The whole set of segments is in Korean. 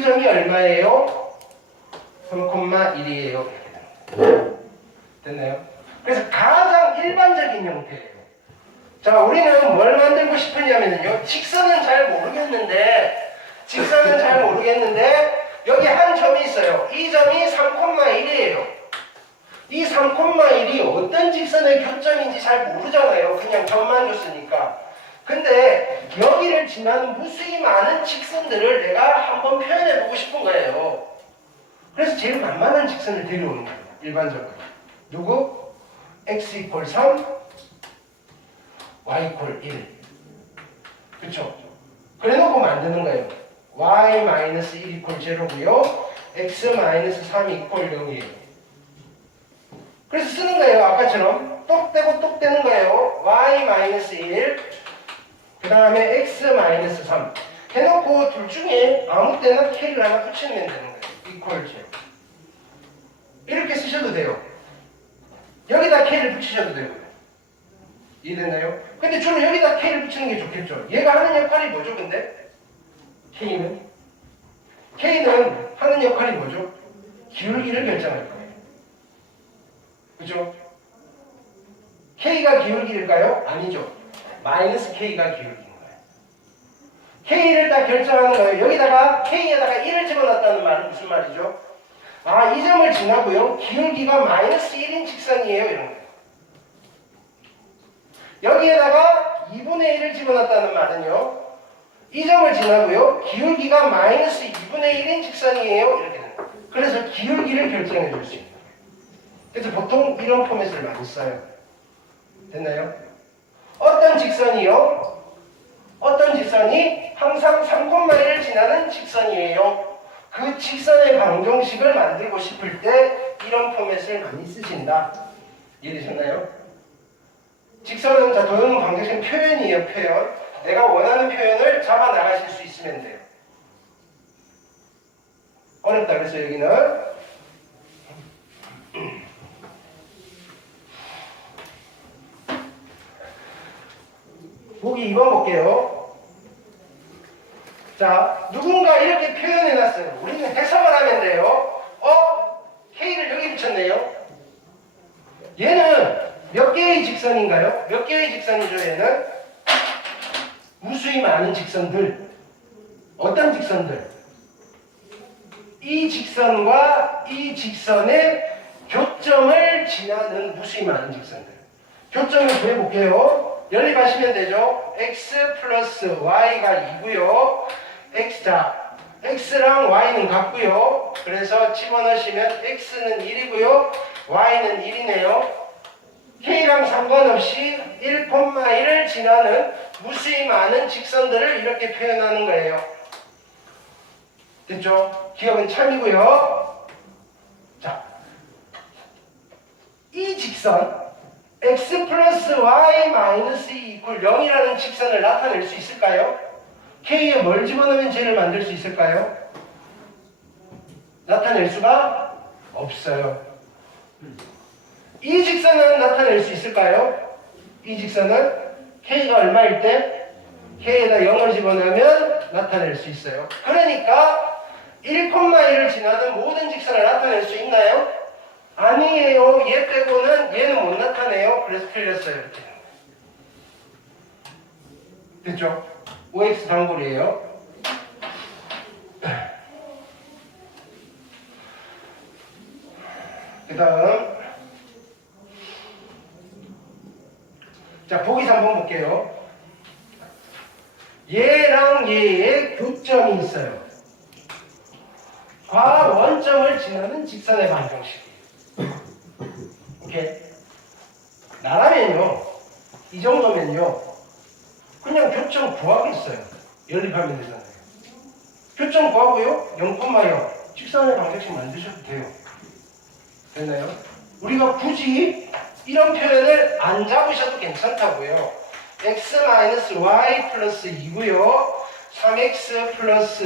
그 점이 얼마예요? 3,1이에요. 됐나요? 그래서 가장 일반적인 형태예요. 자, 우리는 뭘 만들고 싶으냐면요. 직선은 잘 모르겠는데 여기 한 점이 있어요. 이 점이 3,1이에요. 이 3,1이 어떤 직선의 교점인지 잘 모르잖아요. 그냥 점만 줬으니까. 근데 여기를 지나는 무수히 많은 직선들을 내가 한번 표현해보고 싶은 거예요. 그래서 제일 만만한 직선을 데려오는 거예요. 일반적으로. 누구? x 이퀄 3, y 이퀄 1. 그쵸? 그래놓고 만드는 거예요. y-1 이퀄 0고요. x-3 이퀄 0이에요. 그래서 쓰는 거예요. 아까처럼 똑 떼고 똑 떼는 거예요. y-1 그 다음에 x-3 해놓고 둘 중에 아무 때나 k를 하나 붙이면 되는 거예요. 이퀄 0 이렇게 쓰셔도 돼요. 여기다 k를 붙이셔도 되고요. 이해됐나요? 근데 주로 여기다 k를 붙이는 게 좋겠죠. 얘가 하는 역할이 뭐죠 근데? K는 하는 역할이 뭐죠? 기울기를 결정할 거예요. 그죠? K가 기울기일까요? 아니죠. 마이너스 K가 기울기인 거예요. K를 딱 결정하는 거예요. 여기다가 K에다가 1을 집어넣었다는 말은 무슨 말이죠? 아, 이 점을 지나고요. 기울기가 마이너스 1인 직선이에요. 이런 거예요. 여기에다가 2분의 1을 집어넣었다는 말은요. 이 점을 지나고요. 기울기가 마이너스 2분의 1인 직선이에요. 이렇게 되는 거예요. 그래서 기울기를 결정해 줄 수 있는 거예요. 그래서 보통 이런 포맷을 많이 써요. 됐나요? 어떤 직선이요? 어떤 직선이 항상 3,1을 지나는 직선이에요. 그 직선의 방정식을 만들고 싶을 때 이런 포맷을 많이 쓰신다. 이해되셨나요? 직선은 자 도형 방정식은 표현이에요. 표현. 내가 원하는 표현을 잡아 나가실 수 있으면 돼요. 어렵다 그래서 여기는 보기 2번 볼게요. 자, 누군가 이렇게 표현해놨어요. 우리는 해석을 하면 돼요. K를 여기 붙였네요. 얘는 몇 개의 직선인가요? 몇 개의 직선이죠, 얘는? 무수히 많은 직선들. 어떤 직선들? 이 직선과 이 직선의 교점을 지나는 무수히 많은 직선들. 교점을 구해볼게요. 연립하시면 되죠. x 플러스 y가 2고요. x랑 y는 같고요. 그래서 집어넣으시면 x는 1이고요. y는 1이네요. k랑 상관없이 1,1을 지나는 무수히 많은 직선들을 이렇게 표현하는 거예요. 됐죠? 기억은 참이고요. 자, 이 직선 x 플러스 y 마이너스 2 이퀄 0이라는 직선을 나타낼 수 있을까요? k에 뭘 집어넣으면 쟤를 만들 수 있을까요? 나타낼 수가 없어요. 이 직선은 나타낼 수 있을까요? 이 직선은 k가 얼마일 때 k에다 0을 집어넣으면 나타낼 수 있어요. 그러니까 1,1을 지나는 모든 직선을 나타낼 수 있나요? 아니에요. 얘 빼고는 얘는 못 나타내요. 그래서 틀렸어요. 이렇게. 됐죠? OX 단골이에요. 그 다음 자, 보기 3번 볼게요. 얘랑 얘의 교점이 있어요. 과 원점을 지나는 직선의 방정식이에요. 오케이? 나라면요, 이 정도면요, 그냥 교점 구하겠어요. 연립하면 되잖아요. 교점 구하고요, 0,0 직선의 방정식 만드셔도 돼요. 됐나요? 우리가 굳이 이런 표현을 안 잡으셔도 괜찮다고요. x-y 플러스 2고요. 3x 플러스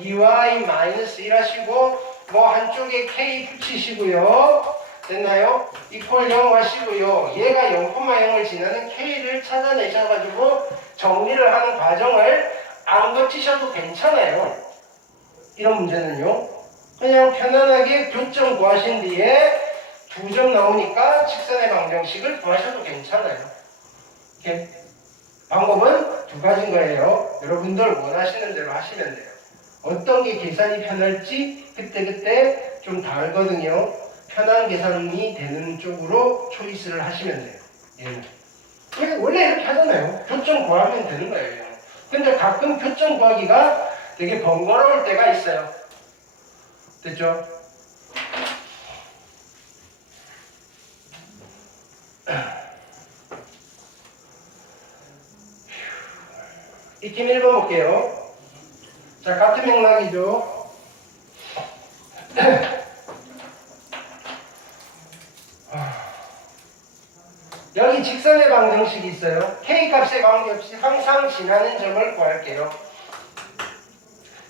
2y 마이너스 1 하시고 뭐 한쪽에 k 붙이시고요. 됐나요? 이퀄 0 하시고요. 얘가 0,0을 지나는 k를 찾아내셔가지고 정리를 하는 과정을 안 거치셔도 괜찮아요. 이런 문제는요. 그냥 편안하게 교점 구하신 뒤에 2점 나오니까 직선의 방정식을 구하셔도 괜찮아요. 이렇게. 방법은 2가지인 거예요. 여러분들 원하시는 대로 하시면 돼요. 어떤 게 계산이 편할지 그때그때 좀 다르거든요. 편한 계산이 되는 쪽으로 초이스를 하시면 돼요. 얘는. 원래 이렇게 하잖아요. 교점 구하면 되는 거예요. 근데 가끔 교점 구하기가 되게 번거로울 때가 있어요. 됐죠? 익힘 1번 볼게요. 자, 같은 맥락이죠. 여기 직선의 방정식이 있어요. K 값에 관계없이 항상 지나는 점을 구할게요.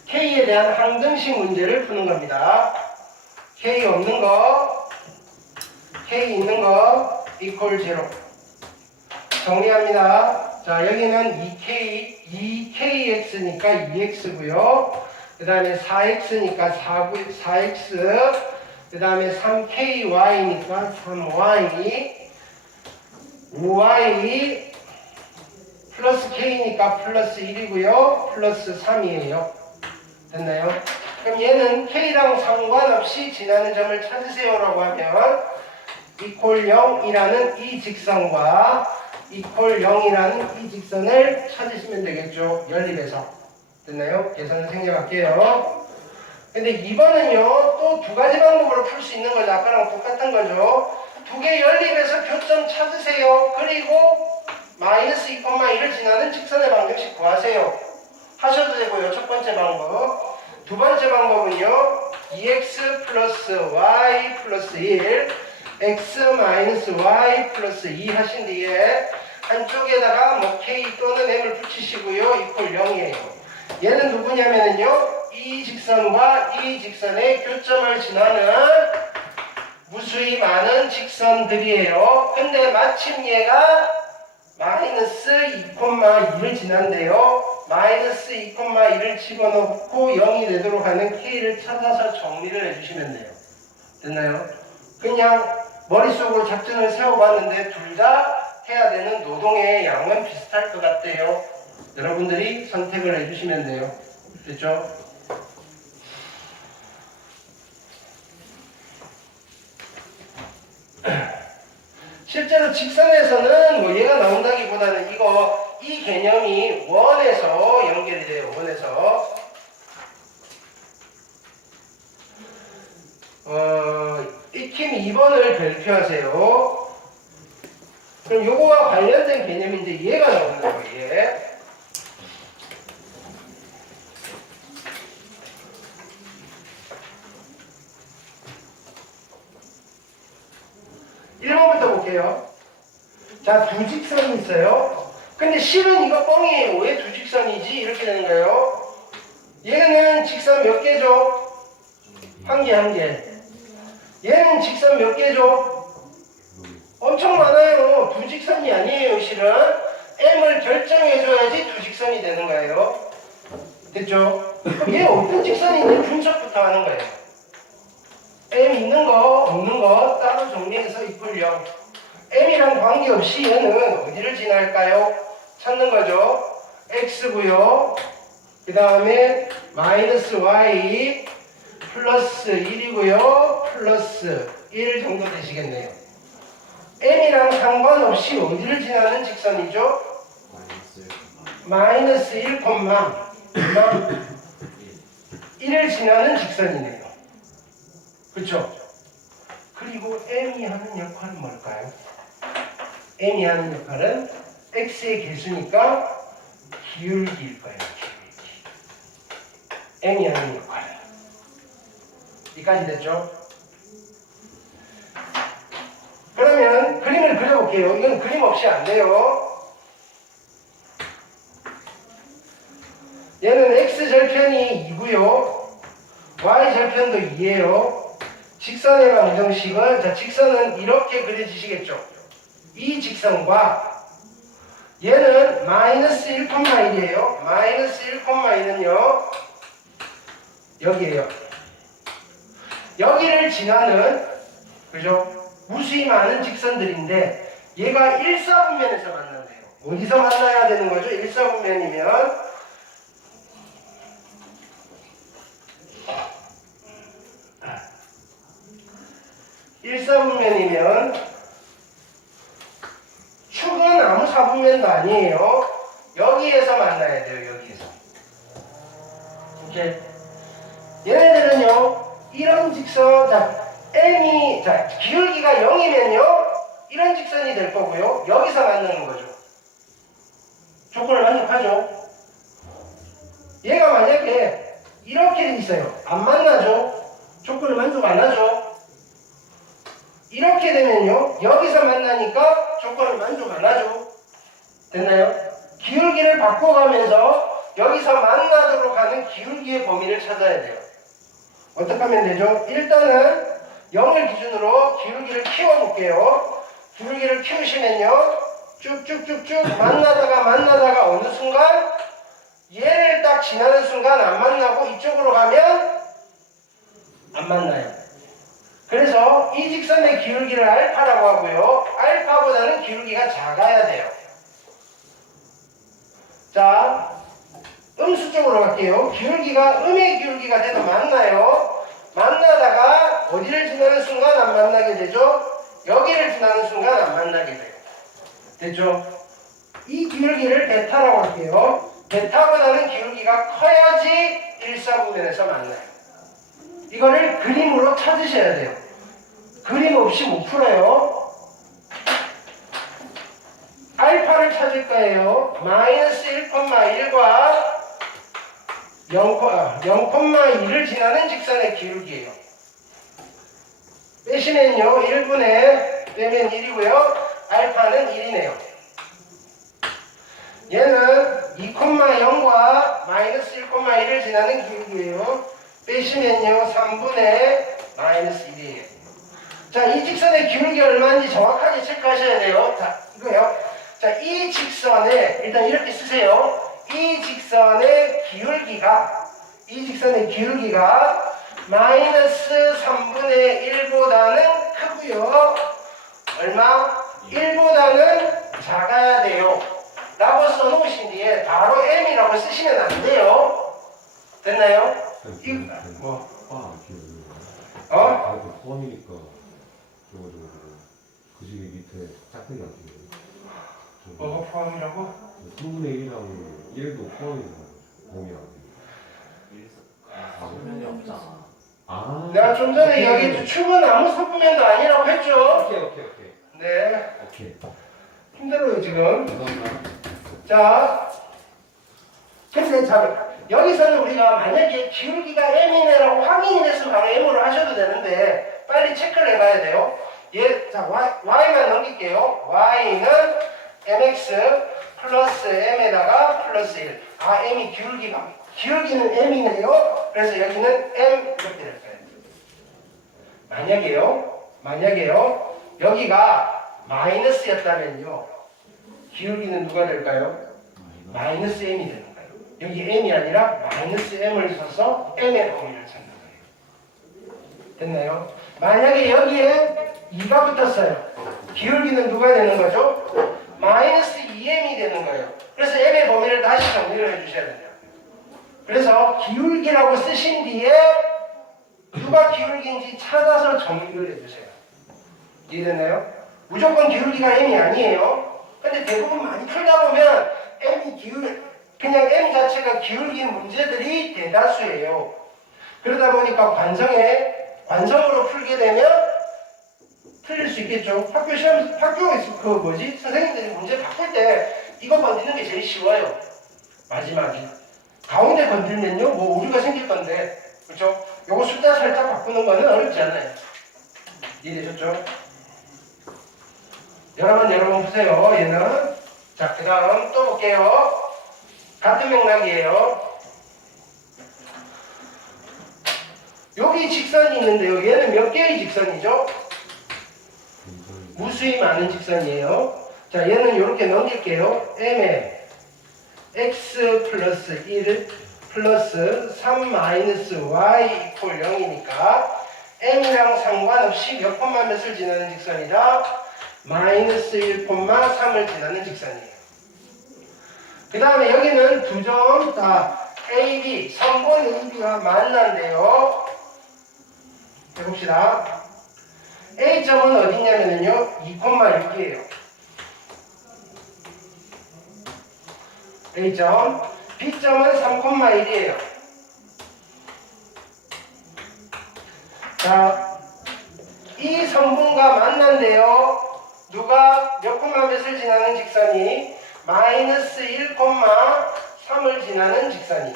K에 대한 항등식 문제를 푸는 겁니다. K 없는 거, K 있는 거, equal 0. 정리합니다. 자, 여기는 2KX니까 2X고요. 그 다음에 4X니까 4X. 그 다음에 3KY니까 3Y. 5Y 플러스 K니까 플러스 1이고요. 플러스 3이에요. 됐나요? 그럼 얘는 K랑 상관없이 지나는 점을 찾으세요라고 하면 equal 0이라는 이 직선과 equal 0이라는 이 직선을 찾으시면 되겠죠. 연립해서. 됐나요? 계산을 생략할게요. 근데 2번은요, 또 2가지 방법으로 풀 수 있는 거죠. 아까랑 똑같은 거죠. 2개 연립해서 교점 찾으세요. 그리고 마이너스 2,1을 지나는 직선의 방정식 구하세요. 하셔도 되고요. 첫 번째 방법. 두 번째 방법은요, 2x 플러스 y 플러스 1 x 마이너스 y 플러스 2 하신 뒤에 한쪽에다가 뭐 k 또는 m을 붙이시고요. 이퀄 0이에요. 얘는 누구냐면요, 이 직선과 이 직선의 교점을 지나는 무수히 많은 직선들이에요. 근데 마침 얘가 마이너스 2,2를 지난대요. 마이너스 2,1을 집어넣고 0이 되도록 하는 k를 찾아서 정리를 해주시면 돼요. 됐나요? 그냥 머릿속으로 작전을 세워봤는데 둘 다 해야 되는 노동의 양은 비슷할 것 같아요. 여러분들이 선택을 해주시면 돼요. 됐죠? 실제로 직선에서는 뭐 얘가 나온다기보다는 이 개념이 원에서 연결이 돼요. 원에서 익힘 2번을 발표하세요. 그럼 요거와 관련된 개념인데 얘가 나오는 거예요. 얘. 볼게요. 자, 두 직선이 있어요. 근데 실은 이거 뻥이에요. 왜 두 직선이지? 이렇게 되는 거예요. 얘는 직선 몇 개죠? 한 개, 한 개. 얘는 직선 몇 개죠? 엄청 많아요. 두 직선이 아니에요, 실은. M을 결정해줘야지 두 직선이 되는 거예요. 됐죠? 그럼 얘 어떤 직선인지 분석부터 하는 거예요. M 있는 거, 없는 거 따로 정리해서 이퀄 0. M이랑 관계없이 얘는 어디를 지날까요? 찾는 거죠. X고요. 그 다음에 마이너스 Y 플러스 1이고요. 플러스 1 정도 되시겠네요. M이랑 상관없이 어디를 지나는 직선이죠? 마이너스 1, 1을 지나는 직선이네요. 그렇죠? 그리고 M이 하는 역할은 뭘까요? M이 하는 역할은 X의 개수니까 기울기일 거예요. 기울기. M이 하는 역할. 여기까지 됐죠? 그러면 그림을 그려볼게요. 이건 그림 없이 안 돼요. 얘는 X절편이 2고요. Y절편도 2예요. 직선의 방정식은, 자, 직선은 이렇게 그려지시겠죠? 이 직선과 얘는 마이너스 1,1이에요. 마이너스 1,1은요 여기에요. 여기를 지나는, 그죠? 무수히 많은 직선들인데 얘가 일사분면에서 만난대요. 어디서 만나야 되는 거죠? 일사분면이면 축은 아무 사분면도 아니에요. 여기에서 만나야 돼요. 여기에서. 오케이. 얘네들은요, 이런 직선, 자, M이, 자, 기울기가 0이면요, 이런 직선이 될 거고요. 여기서 만나는 거죠. 조건을 만족하죠. 얘가 만약에 이렇게 돼 있어요. 안 만나죠. 조건을 만족 안 하죠. 이렇게 되면요, 여기서 만나니까 조건을 만족 안 하죠. 됐나요? 기울기를 바꿔가면서 여기서 만나도록 하는 기울기의 범위를 찾아야 돼요. 어떻게 하면 되죠? 일단은 0을 기준으로 기울기를 키워볼게요. 기울기를 키우시면요, 쭉쭉쭉쭉 만나다가 어느 순간 얘를 딱 지나는 순간 안 만나고 이쪽으로 가면 안 만나요. 그래서 이 직선의 기울기를 알파라고 하고요. 알파보다는 기울기가 작아야 돼요. 자, 음수 쪽으로 갈게요. 기울기가 음의 기울기가 돼도 만나요. 만나다가 어디를 지나는 순간 안 만나게 되죠? 여기를 지나는 순간 안 만나게 돼요. 됐죠? 이 기울기를 베타라고 할게요. 베타보다는 기울기가 커야지 일사분면에서 만나요. 이거를 그림으로 찾으셔야 돼요. 그림 없이 못 풀어요. 알파를 찾을 거예요. 마이너스 1,1과 0,2를 지나는 직선의 기울기예요. 빼시면요, 1분의 빼면 1이고요. 알파는 1이네요. 얘는 2,0과 마이너스 1,1을 지나는 기울기예요. 빼시면요, 3분의 마이너스 1이에요. 자, 이 직선의 기울기 얼마인지 정확하게 체크하셔야 돼요. 자, 이거요. 자, 이 직선에 일단 이렇게 쓰세요. 이 직선의 기울기가 마이너스 3분의 1보다는 크고요. 얼마? 1보다는 작아야 돼요. 라고 써놓으신 뒤에 바로 m이라고 쓰시면 안 돼요. 됐나요? 뭐? 포함이니까 그 집에 밑에 짝대기 안 끼고 뭐가 포함이라고? 3분의 1이랑 1도 포함이잖아. 공이랑 사분면이 없잖아. 아, 내가 좀 전에 이야기했죠. 축은 아무 사분면도 아니라고 했죠. 오케이. 네. 오케이. 힘들어요 지금. 감사합니다. 자, 근데 자, 여기서는 우리가 만약에 기울기가 m이네라고 확인이 됐으면 바로 m으로 하셔도 되는데 빨리 체크를 해봐야 돼요. 자, y만 넘길게요. y는 mx 플러스 m에다가 플러스 1. 아, m이 기울기는 m이네요. 그래서 여기는 m 이렇게 될 거예요. 만약에요. 여기가 마이너스였다면요. 기울기는 누가 될까요? 마이너스 m이 되는 거예요. 여기 m이 아니라 마이너스 m을 써서 m의 범위를 찾는 거예요. 됐나요? 만약에 여기에 2가 붙었어요. 기울기는 누가 되는 거죠? 마이너스 2m이 되는 거예요. 그래서 m의 범위를 다시 정리를 해주셔야 돼요. 그래서 기울기라고 쓰신 뒤에 누가 기울기인지 찾아서 정리를 해주세요. 이해됐나요? 무조건 기울기가 m이 아니에요. 근데 대부분 많이 풀다 보면 그냥 m 자체가 기울긴 문제들이 대다수예요. 그러다 보니까 관성으로 풀게 되면 틀릴 수 있겠죠. 선생님들이 문제 바꿀 때 이거 건드리는 게 제일 쉬워요. 마지막에. 가운데 건들면요, 뭐 오류가 생길 건데, 그렇죠? 요거 숫자 살짝 바꾸는 거는 어렵지 않아요. 이해되셨죠? 여러분 보세요. 얘는. 자, 그 다음 또 볼게요. 같은 맥락이에요. 여기 직선이 있는데요. 얘는 몇 개의 직선이죠? 무수히 많은 직선이에요. 자, 얘는 이렇게 넘길게요. m에 x 플러스 1 플러스 3 마이너스 y 이퀄 0이니까 m이랑 상관없이 몇 콤마 몇을 지나는 직선이다? 마이너스 1,3을 지나는 직선이에요. 그 다음에 여기는 두 점 다 AB, 선분 AB가 만난대요. 해봅시다. A점은 어디냐면요 2,6이에요. A점, B점은 3,1이에요. 자, 이 선분과 만난대요. 누가 몇 콤마 몇을 지나는 직선이 마이너스 1,3을 지나는 직선이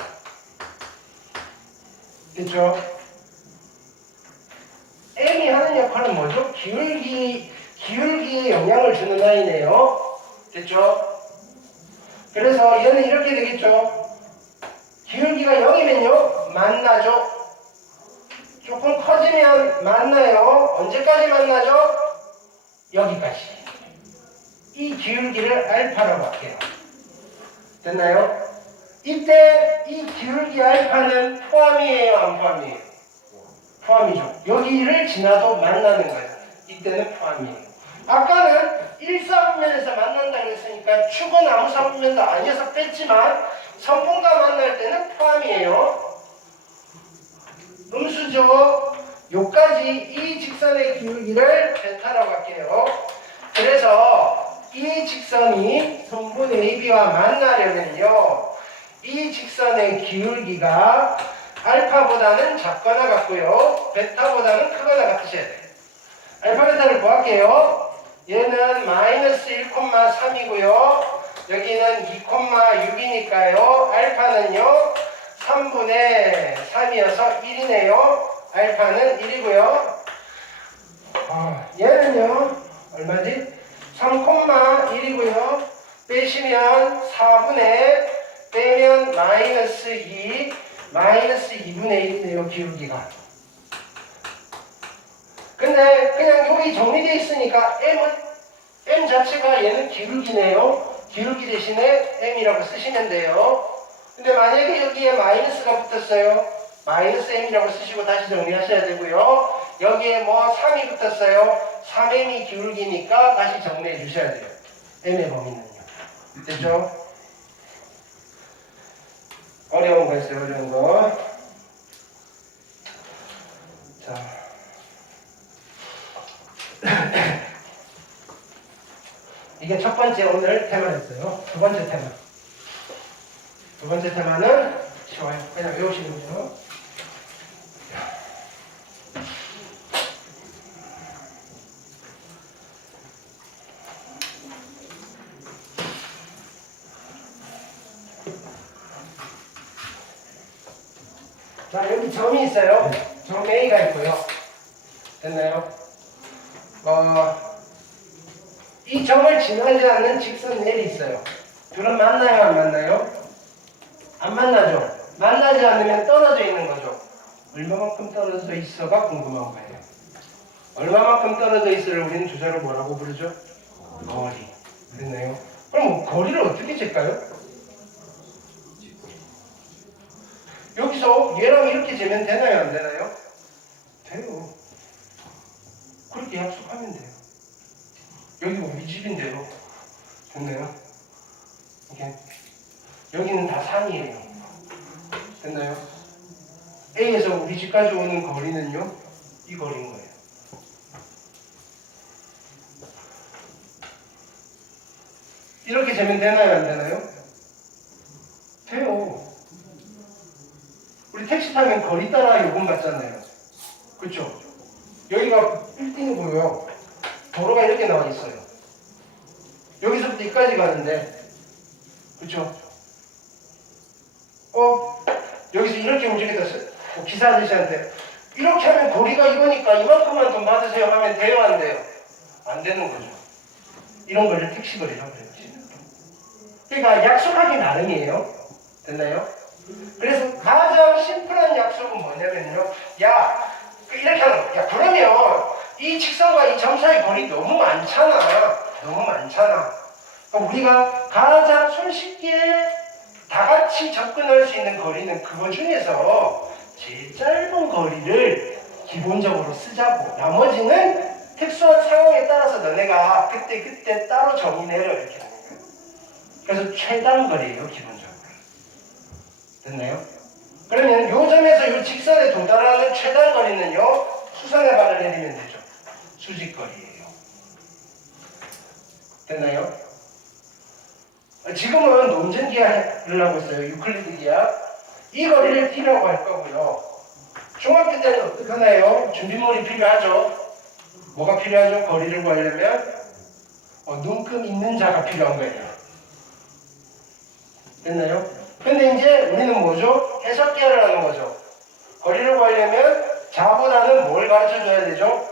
됐죠? M이 하는 역할은 뭐죠? 기울기에 영향을 주는 라인이에요. 됐죠? 그래서 얘는 이렇게 되겠죠? 기울기가 0이면요 만나죠? 조금 커지면 만나요. 언제까지 만나죠? 여기까지. 이 기울기를 알파라고 할게요. 됐나요? 이때 이 기울기 알파는 포함이에요, 안 포함이에요? 포함이죠. 여기를 지나도 만나는 거예요. 이때는 포함이에요. 아까는 1사분면에서 만난다고 했으니까 축은 아무 사분면도 아니어서 뺐지만 선분과 만날 때는 포함이에요. 음수죠. 요까지 이 직선의 기울기를 베타라고 할게요. 그래서 이 직선이 선분 AB와 만나려면요 이 직선의 기울기가 알파보다는 작거나 같고요 베타보다는 크거나 같으셔야 돼요. 알파 베타를 구할게요. 얘는 마이너스 1,3이고요 여기는 2,6이니까요 알파는요 3분의 3이어서 1이네요. 알파는 1이고요. 얘는요 얼마지? 3,1이고요. 빼시면 4분의 빼면 마이너스 2 마이너스 2분의 1이네요. 기울기가. 근데 그냥 여기 정리되어 있으니까 M 자체가 얘는 기울기네요. 기울기 대신에 M이라고 쓰시면 돼요. 근데 만약에 여기에 마이너스가 붙었어요. 마이너스 M이라고 쓰시고 다시 정리하셔야 되고요. 여기에 뭐 3이 붙었어요. 3M이 기울기니까 다시 정리해 주셔야 돼요. M의 범위는요. 됐죠? 어려운 거 있어요. 어려운 거. 자. 이게 첫 번째 오늘 테마였어요. 두 번째 테마. 두 번째 테마는 쉬워요. 그냥 외우시면 돼요. 자, 여기 점이 있어요. 점 A가 있고요. 됐나요? 이 점을 지나지 않는 직선 L이 있어요. 둘은 만나요, 안 만나요? 안 만나죠. 만나지 않으면 떨어져 있는 거죠. 얼마만큼 떨어져 있어가 궁금한 거예요. 얼마만큼 떨어져 있어를 우리는 주사로 뭐라고 부르죠? 거리. 됐나요? 그럼 거리를 어떻게 잴까요? 여기서 얘랑 이렇게 재면 되나요, 안 되나요? 돼요. 그렇게 약속하면 돼요. 여기 우리 집인데요. 됐나요? 이렇게. 여기는 다 산이에요. 됐나요? A에서 우리 집까지 오는 거리는요, 이 거리인 거예요. 이렇게 재면 되나요, 안 되나요? 돼요. 우리 택시 타면 거리 따라 요금 받잖아요. 그렇죠? 여기가 빌딩이 보여요. 도로가 이렇게 나와 있어요. 여기서부터 여기까지 가는데, 그렇죠? 여기서 이렇게 움직이다 기사 아저씨한테 이렇게 하면 거리가 이거니까 이만큼만 돈 받으세요 하면 돼요, 안 돼요? 안 되는 거죠. 이런 거를 택시거리라고 해요. 그러니까 약속하기 나름이에요. 됐나요? 그래서 가장 심플한 약속은 뭐냐면요. 야, 이렇게 하는 거. 야, 그러면 이 직선과 이 점 사이 거리 너무 많잖아. 너무 많잖아. 그러니까 우리가 가장 손쉽게 다 같이 접근할 수 있는 거리는 그거 중에서 제일 짧은 거리를 기본적으로 쓰자고. 나머지는 특수한 상황에 따라서 너네가 그때 따로 정의내려 이렇게 하는 거예요. 그래서 최단 거리예요, 기본적으로. 됐나요? 그러면 요 점에서 요 직선에 도달하는 최단 거리는요, 수선의 발을 내리면 되죠. 수직거리예요. 됐나요? 지금은 논전기하를 하고 있어요. 유클리드 기하. 이 거리를 D라고 할 거고요. 중학교 때는 어떻게 하나요? 준비물이 필요하죠. 뭐가 필요하죠? 거리를 구하려면 눈금 있는 자가 필요한 거예요. 됐나요? 근데 이제 우리는 뭐죠? 해석기하를 하는 거죠. 거리를 구하려면 자보다는 뭘 가르쳐 줘야 되죠?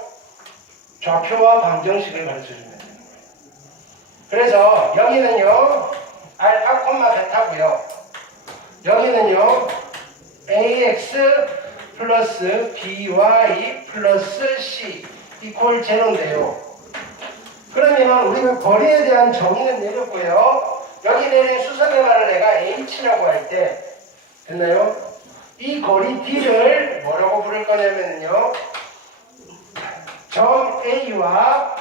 좌표와 방정식을 가르쳐 주면 되는 거예요. 그래서 여기는요, 알파, 베타고요. 여기는요, ax 플러스 by 플러스 c 이퀄 제로인데요. 그러면 우리가 거리에 대한 정의는 내렸고요. 여기 내린 수선의 말을 내가 h라고 할 때, 됐나요? 이 거리 d를 뭐라고 부를 거냐면요, 점 a와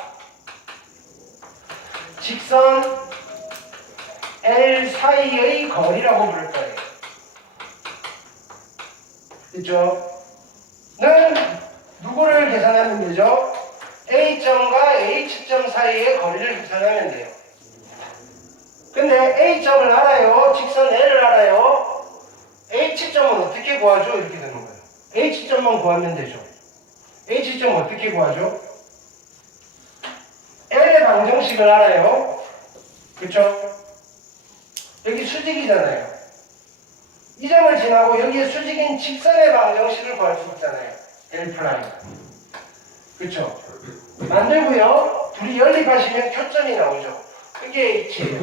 직선 L 사이의 거리라고 부를 거예요. 그죠? 는 누구를 계산하면 되죠? A점과 H점 사이의 거리를 계산하면 돼요. 근데 A점을 알아요? 직선 L을 알아요? H점은 어떻게 구하죠? 이렇게 되는 거예요. H점만 구하면 되죠. H점 어떻게 구하죠? L의 방정식을 알아요? 그쵸? 여기 수직이잖아요. 이 점을 지나고 여기에 수직인 직선의 방정식을 구할 수 있잖아요. L 프라임. 그쵸? 만들고요. 둘이 연립하시면 교점이 나오죠. 그게 H예요.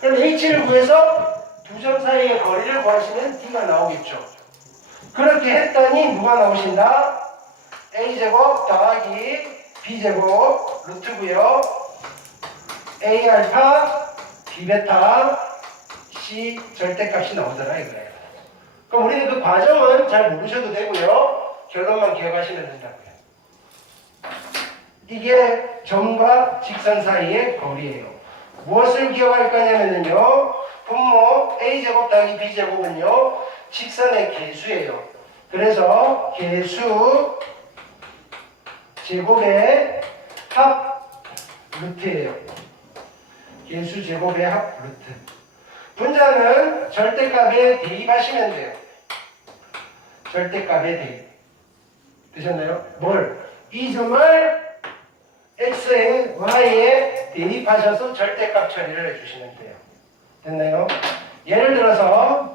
그럼 H를 구해서 두 점 사이의 거리를 구하시면 D가 나오겠죠. 그렇게 했더니 누가 나오신다? A제곱 더하기 B제곱 루트고요. A 알파, B 베타, C 절대값이 나오더라 이거예요. 그럼 우리는 그 과정은 잘 모르셔도 되고요. 결론만 기억하시면 된다고요. 이게 점과 직선 사이의 거리예요. 무엇을 기억할 거냐면요. 분모 A제곱 더하기 B제곱은요. 직선의 개수예요. 그래서 개수 제곱의 합 루트예요. 개수 제곱의 합 루트. 분자는 절대값에 대입하시면 돼요. 절대값에 대입. 되셨나요? 뭘? 이 점을 x에 y에 대입하셔서 절대값 처리를 해주시면 돼요. 됐나요? 예를 들어서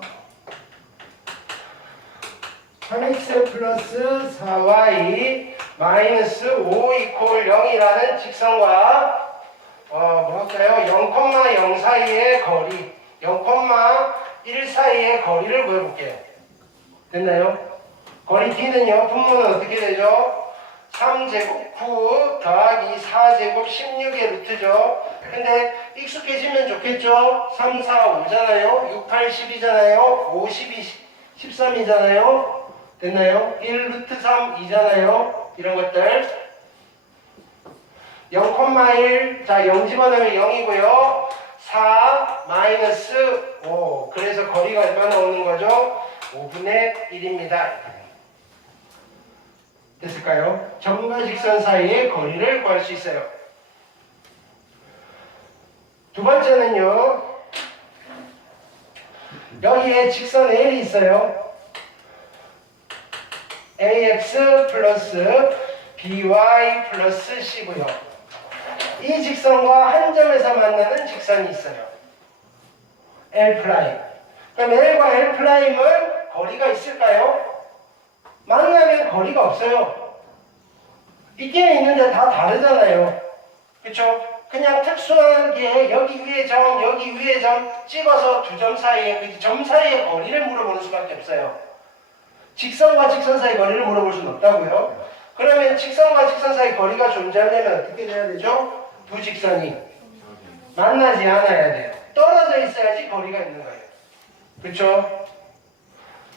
3x 플러스 4y 마이너스 5 이퀄 0이라는 직선과 뭐 할까요? 0,0 사이의 거리 0,1 사이의 거리를 구해볼게요. 됐나요? 거리 d는요, 분모는 어떻게 되죠? 3제곱 9 더하기 4제곱 16의 루트죠. 근데 익숙해지면 좋겠죠? 3, 4, 5잖아요. 6, 8, 10이잖아요. 5, 12, 13이잖아요. 됐나요? 1, 루트 3, 2잖아요. 이런 것들. 0,1, 자, 0 집어넣으면 0이고요. 4, 마이너스 5. 그래서 거리가 얼마나 오는 거죠? 5분의 1입니다. 됐을까요? 점과 직선 사이의 거리를 구할 수 있어요. 두 번째는요. 여기에 직선 L이 있어요. AX 플러스 BY 플러스 C고요. 이 직선과 한 점에서 만나는 직선이 있어요. L 프라임. 그럼 L과 L 프라임은 거리가 있을까요? 만나면 거리가 없어요. 있기는 있는데 다 다르잖아요. 그쵸? 그냥 특수하게 여기 위에 점, 여기 위에 점 찍어서 두 점 사이에, 점 사이의 거리를 물어보는 수밖에 없어요. 직선과 직선 사이 거리를 물어볼 수는 없다고요. 그러면 직선과 직선 사이 거리가 존재하려면 어떻게 돼야 되죠? 두 직선이 만나지 않아야 돼요. 떨어져 있어야지 거리가 있는 거예요. 그렇죠?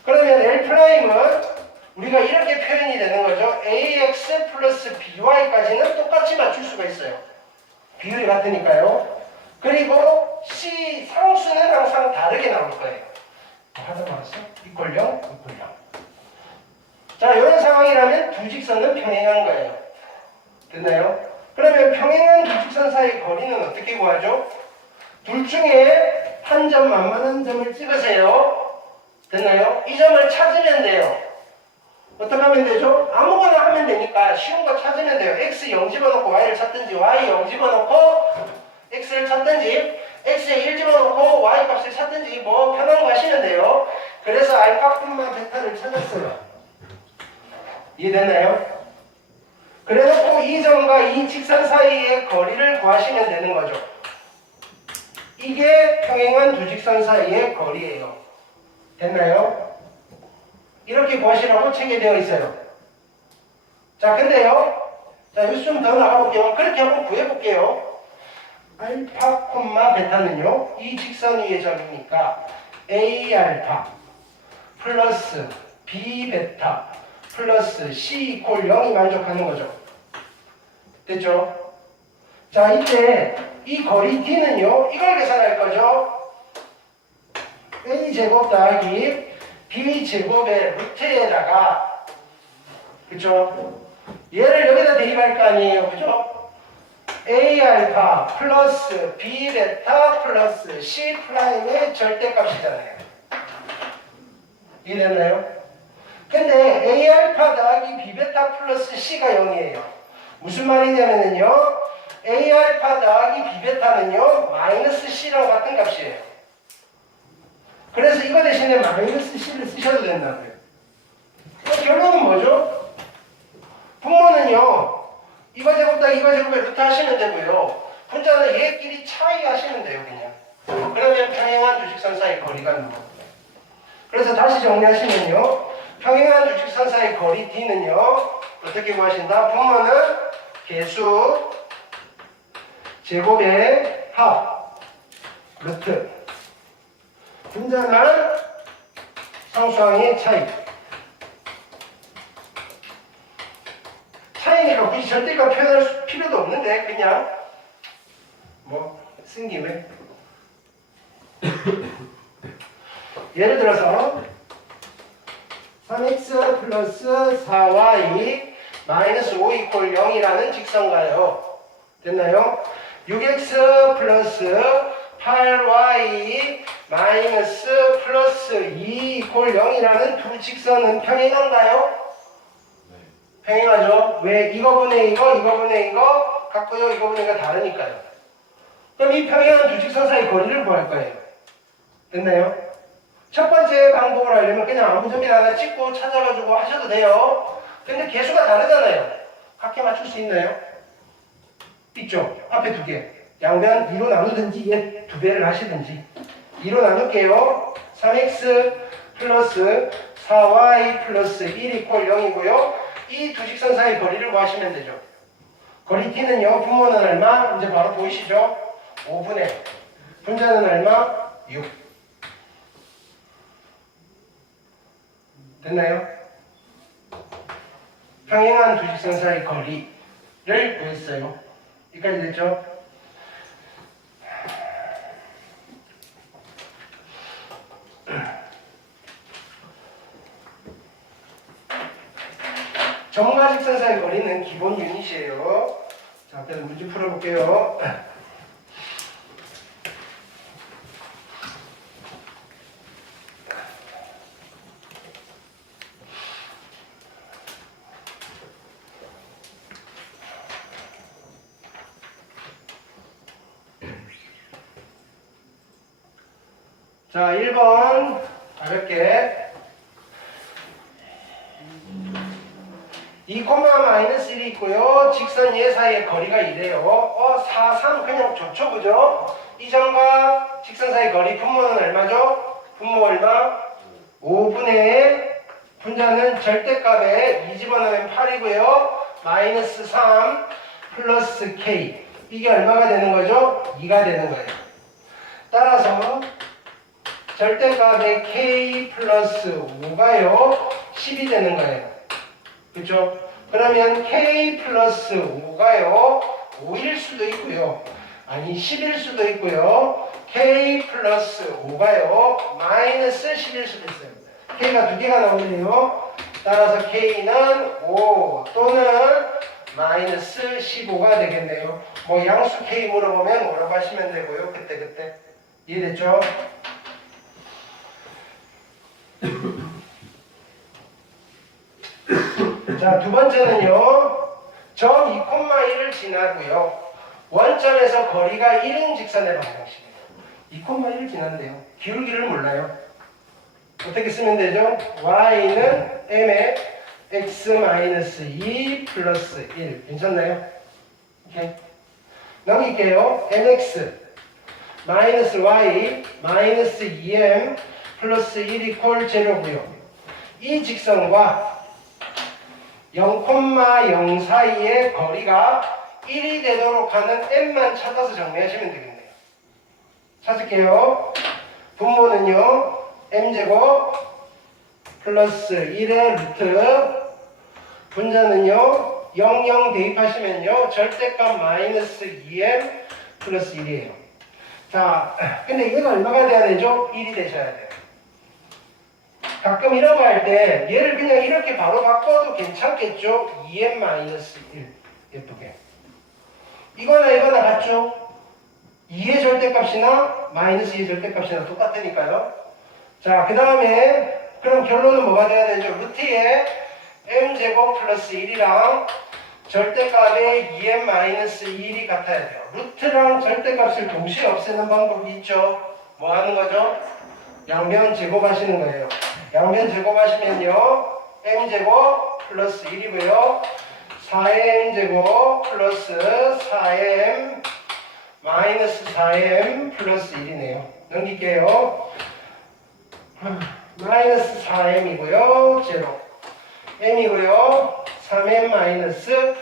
그러면 L'은 우리가 이렇게 표현이 되는 거죠. ax 플러스 by까지는 똑같이 맞출 수가 있어요. 비율이 같으니까요. 그리고 C 상수는 항상 다르게 나올 거예요. 하다 말았어? 이꼴 0, 이꼴 0. 자, 이런 상황이라면 두 직선은 평행한 거예요. 됐나요? 그러면 평행한 두 직선 사이의 거리는 어떻게 구하죠? 둘 중에 한 점 만만한 점을 찍으세요. 됐나요? 이 점을 찾으면 돼요. 어떻게 하면 되죠? 아무거나 하면 되니까 쉬운 거 찾으면 돼요. x 0 집어넣고 y를 찾든지 y 0 집어넣고 x를 찾든지 x에 1 집어넣고 y 값을 찾든지 뭐 편한 거 하시면 돼요. 그래서 알파, 베타를 찾았어요. 이해됐나요? 그래놓고 이 점과 이 직선 사이의 거리를 구하시면 되는 거죠. 이게 평행한 두 직선 사이의 거리예요. 됐나요? 이렇게 구하시라고 책에 되어 있어요. 자, 근데요. 자, 여기서 좀 더 나가볼게요. 그렇게 한번 구해볼게요. 알파, 베타는요. 이 직선 위의 점이니까 A 알파 플러스 B 베타 플러스 C 이퀄 0이 만족하는 거죠. 됐죠? 자, 이때 이 거리 D는요. 이걸 계산할 거죠. A제곱 더하기 B제곱의 루트에다가 그쵸? 얘를 여기다 대입할 거 아니에요. 그죠? A 알파 플러스 B 베타 플러스 C 프라임의 절대값이잖아요. 이해됐나요? 근데 A 알파 더하기 B 베타 플러스 C가 0이에요. 무슨 말이냐면요. A 알파 더하기 B 베타는요. 마이너스 C랑 같은 값이에요. 그래서 이거 대신에 마이너스 C를 쓰셔도 된다고요. 결론은 뭐죠? 분모는요. 이거 제곱다 이거 제곱에 루트 하시면 되고요. 분자는 얘끼리 차이 하시면 돼요. 그냥. 그러면 평행한 두 직선 사이 거리가 나옵니다. 그래서 다시 정리하시면요. 평행한 두 직선 사이 거리 D는요. 어떻게 구하신다? 분모는 개수 제곱의 합 루트 분자는 상수항의 차이. 차이니까 굳이 절대값 표현할 필요도 없는데 그냥 뭐 쓴 김에 예를 들어서 3x 플러스 4y 마이너스 5 이퀄 0이라는 직선가요. 됐나요? 6x 플러스 8y 마이너스 플러스 2 이퀄 0이라는 두 직선은 평행한가요? 평행하죠. 왜? 이거분의 이거분의 이거 같고요. 이거분의 이거 다르니까요. 그럼 이 평행한 두 직선 사이 거리를 구할 거예요. 됐나요? 첫 번째 방법으로 하려면 그냥 아무 점이나 하나 찍고 찾아가지고 하셔도 돼요. 근데 개수가 다르잖아요. 각기 맞출 수 있나요? 있죠. 앞에 두 개. 양변 2로 나누든지 얘 두 배를 하시든지. 2로 나눌게요. 3x 플러스 4y 플러스 1 이퀄 0이고요. 이 두 직선 사이 거리를 구하시면 되죠. 거리 t는요. 분모는 얼마? 이제 바로 보이시죠? 5분의 분자는 얼마? 6. 됐나요? 평행한 두 직선 사이 거리를 구했어요. 여기까지 됐죠? 점과 직선 사이 거리는 기본 유닛이에요. 자, 그래서 문제 풀어볼게요. 자, 1번 가볍게 2, 마이너스 1이 있고요. 직선 얘 사이의 거리가 이래요. 4, 3 그냥 좋죠, 그죠? 이 점과 직선 사이 거리 분모는 얼마죠? 분모 얼마? 5분의 분자는 절대값에 2 집어넣으면 8이고요. 마이너스 3 플러스 k 이게 얼마가 되는 거죠? 2가 되는 거예요. 따라서 절대값의 k 플러스 5가요 10이 되는 거예요. 그렇죠? 그러면 k 플러스 5가요 5일 수도 있고요. 아니 10일 수도 있고요. k 플러스 5가요 마이너스 10일 수도 있어요. k가 두 개가 나오네요. 따라서 k는 5 또는 마이너스 15가 되겠네요. 뭐 양수 k 물어보면 뭐라고 하시면 되고요. 그때 이해됐죠? 자, 두 번째는요. 점 2,1을 지나고요. 원점에서 거리가 1인 직선의 방정식이에요. 2,1을 지났는데요. 기울기를 몰라요. 어떻게 쓰면 되죠? y는 m의 x-2 플러스 1. 괜찮나요? 오케이. 넘길게요. mx 마이너스 y 마이너스 2m 플러스 1 이퀄 제로고요. 이 직선과 0,0 사이의 거리가 1이 되도록 하는 m만 찾아서 정리하시면 되겠네요. 찾을게요. 분모는요. m제곱 플러스 1의 루트 분자는요. 00 대입하시면요. 절대값 마이너스 2m 플러스 1이에요. 자, 근데 이거 얼마가 돼야 되죠? 1이 되셔야 돼요. 가끔 이런 거 할 때 얘를 그냥 이렇게 바로 바꿔도 괜찮겠죠? 2m 마이너스 1 예쁘게. 이거나 같죠? 2의 절대값이나 마이너스 2의 절대값이나 똑같으니까요. 자, 그 다음에 그럼 결론은 뭐가 돼야 되죠? 루트에 m제곱 플러스 1이랑 절대값의 2m 마이너스 1이 같아야 돼요. 루트랑 절대값을 동시에 없애는 방법이 있죠. 뭐 하는 거죠? 양변 제곱하시는 거예요. 양변 제곱하시면요. m제곱 플러스 1이고요. 4m제곱 플러스 4m 마이너스 4m 플러스 1이네요. 넘길게요. 마이너스 4m이고요. 제로. m이고요. 3m 마이너스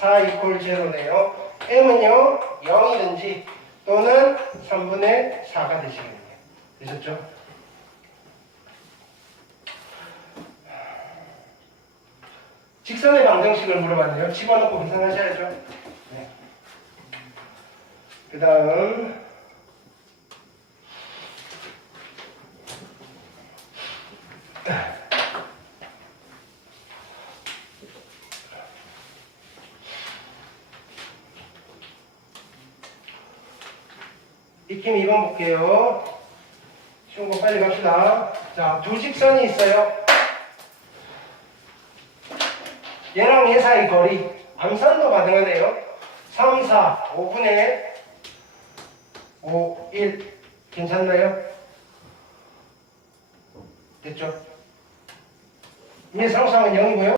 4 이퀄 제로네요. m은요. 0이든지 또는 3분의 4가 되시겠네요. 되셨죠? 직선의 방정식을 물어봤네요. 집어넣고 계산하셔야죠. 네. 그 다음 익힘 2번 볼게요. 쉬운 거 빨리 갑시다. 자, 두 직선이 있어요. 얘랑 얘 사이 거리 암산도 가능하네요. 3, 4, 5분의 5, 1 괜찮나요? 됐죠? 얘 상수항은 0이고요.